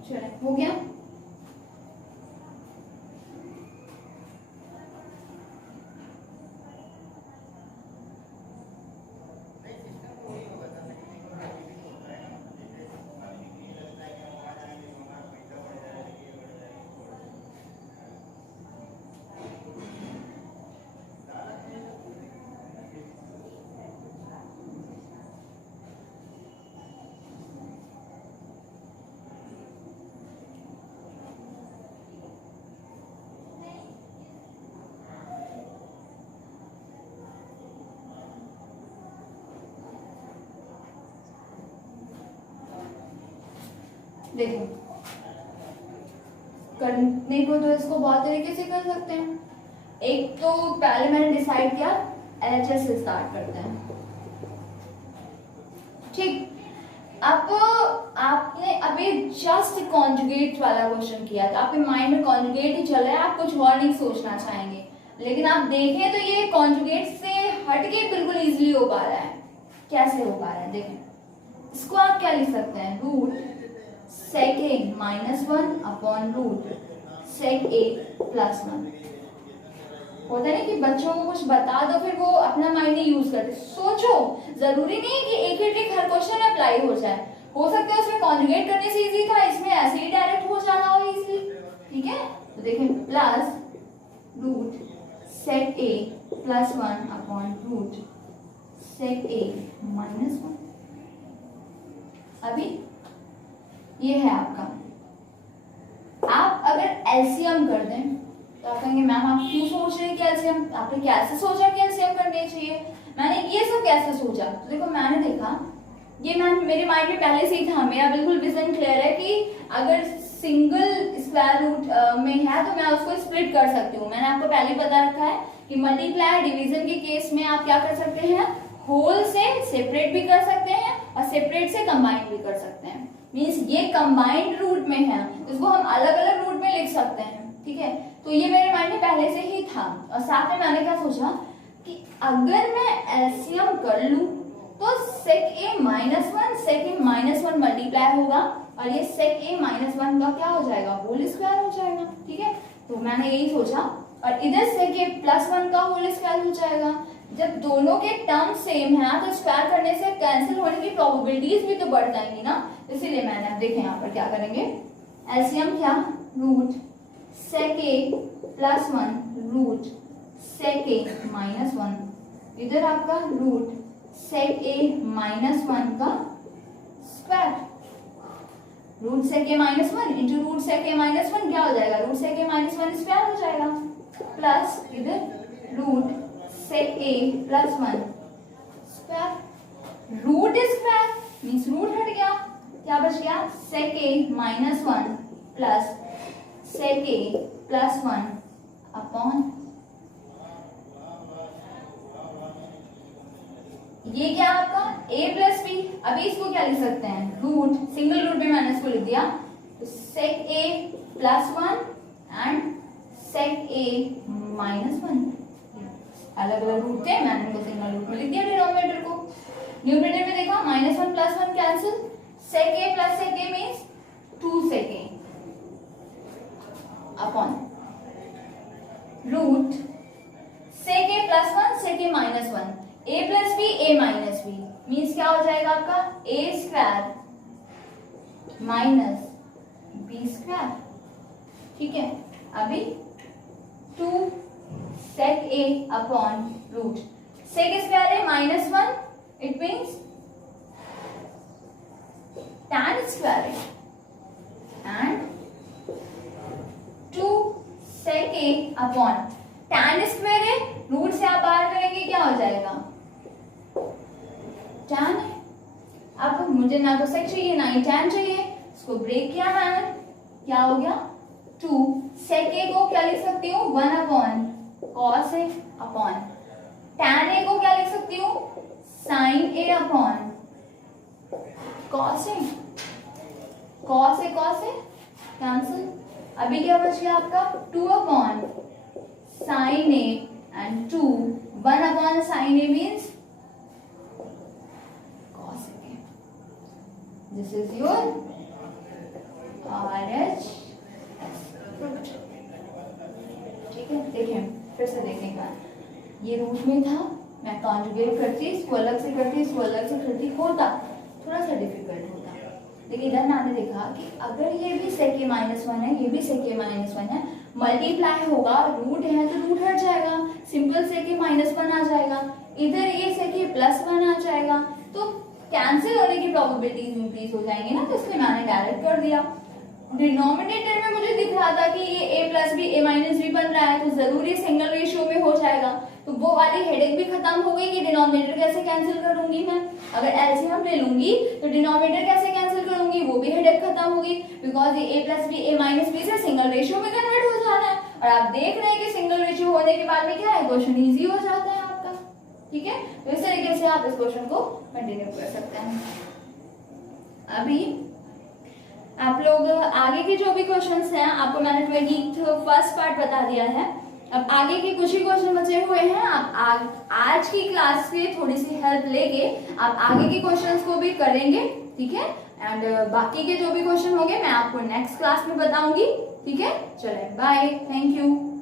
चलो हो गया। देखो करने को तो इसको बहुत तरीके से कर सकते हैं। एक तो पहले मैंने डिसाइड किया LHS से स्टार्ट करते हैं, ठीक। अब आपने अभी जस्ट कॉन्जुगेट वाला क्वेश्चन किया था, आपके माइंड में कॉन्जुगेट ही चल रहा है, आप कुछ और नहीं सोचना चाहेंगे, लेकिन आप देखें तो ये कॉन्जुगेट से हटके बिल्कुल इजीली हो पा रहा है। कैसे हो पा रहा है देखें, इसको आप क्या लिख सकते हैं, root sec a -1 upon root sec a +1। होता है ना कि बच्चों को कुछ बता दो फिर वो अपना माइंड नहीं यूज करते। सोचो, जरूरी नहीं है कि एक ही ट्रिक हर क्वेश्चन में अप्लाई हो जाए, हो सकता है उसमें कॉन्जुगेट करने से इजी था, इसमें ऐसे ही डायरेक्ट हो जाना हो इजीली, ठीक है। तो देखें plus root sec a +1 upon root sec a -1। अभी ये है आपका, आप अगर एलसीएम कर दें तो आप कहेंगे मैम आप क्यों सोच रहे हैं कि एलसीएम, आपने कैसे सोचा कि एलसीएम करनी चाहिए, मैंने ये सब कैसे सोचा। तो देखो मैंने देखा ये मेरे माइंड में पहले से ही था, मेरा बिल्कुल विजन क्लियर है कि अगर सिंगल स्क्वायर रूट में है तो मैं उसको स्प्लिट कर सकती हूँ। मैंने आपको पहले बता रखा है कि मल्टीप्लाई डिवीजन के केस में आप क्या कर सकते हैं, होल से सेपरेट भी कर सकते हैं और सेपरेट से कंबाइन भी कर सकते हैं। मींस ये कंबाइंड रूट में है, इसको हम अलग अलग रूट में लिख सकते हैं, ठीक है। तो ये मेरे माइंड में पहले से ही था, और साथ में मैंने क्या सोचा कि अगर मैं एलसीएम कर लूं तो sec a -1 sec a -1 multiply होगा और ये sec a -1 का क्या हो जाएगा, होल स्क्वायर हो जाएगा, ठीक है। तो मैंने यही सोचा, और इधर sec a +1 का होल स्क्वायर हो जाएगा। जब दोनों के टर्म सेम है तो स्क्वायर करने से कैंसिल होने की प्रोबेबिलिटीज भी तो बढ़ जाएंगी ना, इसीलिए मैंने अब देखें यहाँ पर क्या करेंगे, एलसीएम क्या, root sec a +1 root sec a -1, इधर आपका रूट sec a -1 का square, root sec a -1 into root sec a -1 क्या हो जाएगा, रूट sec a -1 स्क्वायर हो जाएगा, प्लस इधर root sec a +1 square, root square means root हट गया, क्या बच गया, sec a minus 1 plus sec a plus 1 upon ये क्या आपका a प्लस बी। अभी इसको क्या लिख सकते हैं, रूट, सिंगल रूट में मैंने इसको लिख दिया, तो sec a plus 1 and sec a minus 1, अलग अलग रूट थे, मैंने इनको सिंगल रूट में लिख दिया डिनोमिनेटर को। न्यूमरेटर में देखा minus 1 plus 1 cancel, sec a plus sec a means 2 sec a upon root sec a plus 1 sec a minus 1, a plus B a minus B means क्या हो जाएगा आपका a square minus B square. ठीक है, अभी 2 sec a upon root sec square है minus 1, it means tan square है and 2 sec a upon tan square है, रूट से आप बाहर करेंगे क्या हो जाएगा, tan है। अब मुझे ना तो sec चाहिए ना ही tan चाहिए, इसको ब्रेक किया मैंने, क्या हो गया 2 sec a को क्या लिख सकती हूँ 1 upon cos a upon tan a को क्या लिख सकती हूँ sin a upon cos a, cos a cancel. अभी क्या बच गया आपका 2 upon sin a and 2 1 upon sin a means cos a। This is your RH। ठीक है, देखें फिर से देखें का, ये रूट में था, मैं कॉन्जुगेट करती, इसको अलग से करती, इसको अलग से करती, होता थोड़ा सा डिफिकल्ट होता, लेकिन इधर मैंने देखा कि अगर ये भी sec a माइनस 1 है, ये भी sec a माइनस 1 है, मल्टीप्लाई होगा, रूट है तो रूट हट जाएगा, सिंपल sec a माइनस 1 आ जाएगा, इधर ये sec a प्लस 1 आ जाएगा, तो कैंसिल होने की प्रोबेबिलिटीज इंक्रीज हो जाएंगी ना, तो इसलिए मैंने डायरेक्ट कर दिया। डिनोमिनेटर में मुझे दिख रहा था कि ये a plus B a minus B बन रहा है, तो जरूरी सिंगल रेशियो में हो जाएगा, तो वो वाली हेडेक भी खत्म हो गई कि डिनोमिनेटर कैसे कैंसिल करूंगी मैं, अगर एलसीएम ले लूंगी तो डिनोमिनेटर कैसे कैंसिल करूंगी, वो भी हेडेक खत्म होगी, बिकॉज ये a plus B a minus B से सिंगल रेशियो में कन्वर्ट हो जाना है, और आप देख रहे हैं कि सिंगल रेशियो होने के बाद में क्या है, क्वेश्चन इजी हो जाता है आपका। ठीक है, तो इस तरीके से आप इस क्वेश्चन को कंटिन्यू कर सकते हैं। अभी आप लोग आगे के जो भी क्वेश्चंस हैं, आपको मैंने 21st पार्ट बता दिया है, अब आगे के कुछ ही क्वेश्चन बचे हुए हैं, आप आज की क्लास से थोड़ी सी हेल्प लेके आप आगे के क्वेश्चंस को भी करेंगे। ठीक है, एंड बाकी के जो भी क्वेश्चन होंगे मैं आपको नेक्स्ट क्लास में बताऊंगी। ठीक है, चले बाय, थैंक यू।